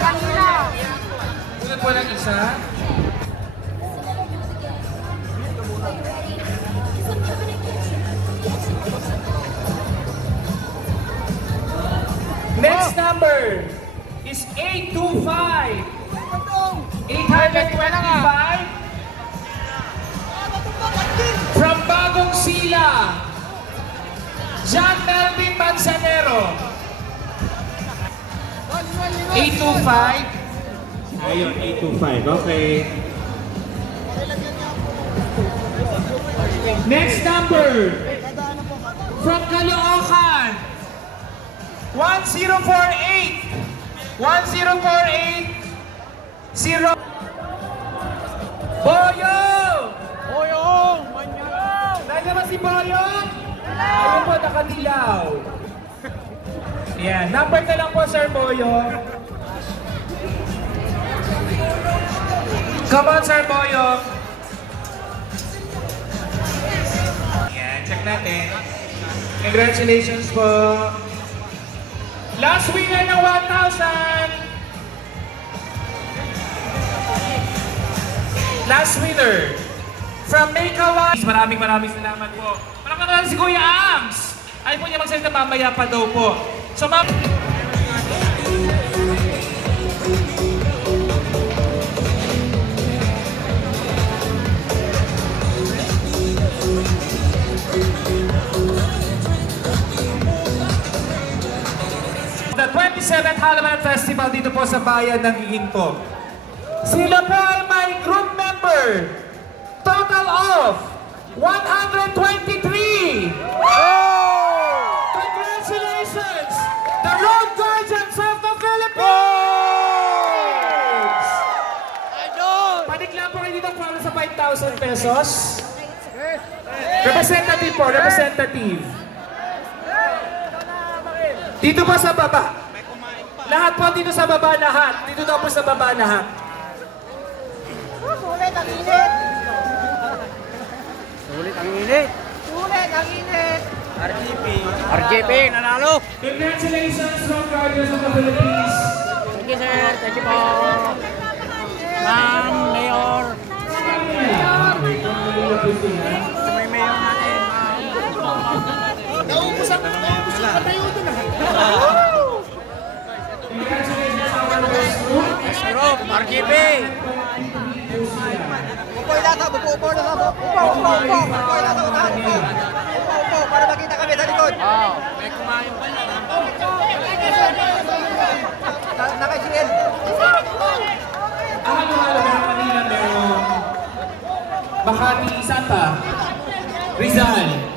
kanina. Sunod po lang isa. Next number is 825. 825 from Bagong Sila, John Melvin Manzanero. 825. Ayun, 825. Okay. Next number from Caloocan. 1048. 1048. 0. Boyong! Boyong! Manyang! Nandiyan ba si Boyong? Ayun po, nakadilaw. Yan, number na lang po, Sir Boyong. Come on, Sir Boyong. Yan, check natin. Congratulations po. Last winner ng 1,000. Last winner from Maykawan. Maraming salamat po. Palakpakan si Kuya Ams. Ay po niya magsalita mamaya pa daw po. So ma'am. The 27th Halaman Festival dito po sa bayan ng Giginto. Sila po ay may group member. Total of 123. Congratulations! The Road Guardians of the Philippines! Panikla po kayo dito para sa 5,000 pesos. Representative po, representative. Dito po sa baba. Lahat po dito sa baba, lahat. Dito daw po sa baba, lahat. Sulit ang init! Sulit ang init! Sulit ang init! RGP, nanalo! Congratulations from Guardians of the Philippines! Thank you, sir. Thank you po. Ma'am, Mayor. May Mayor natin, ma'am. Naubos ang kapayo doon ah! Congratulations sa our best group! Best group, RGP. Upo na sa upo na sa upo na sa unahan upo para makita kami sa likod. May kumain pa na. Naka-GL. Ang halaga ng Manila meron Makati, Santa, Rizal,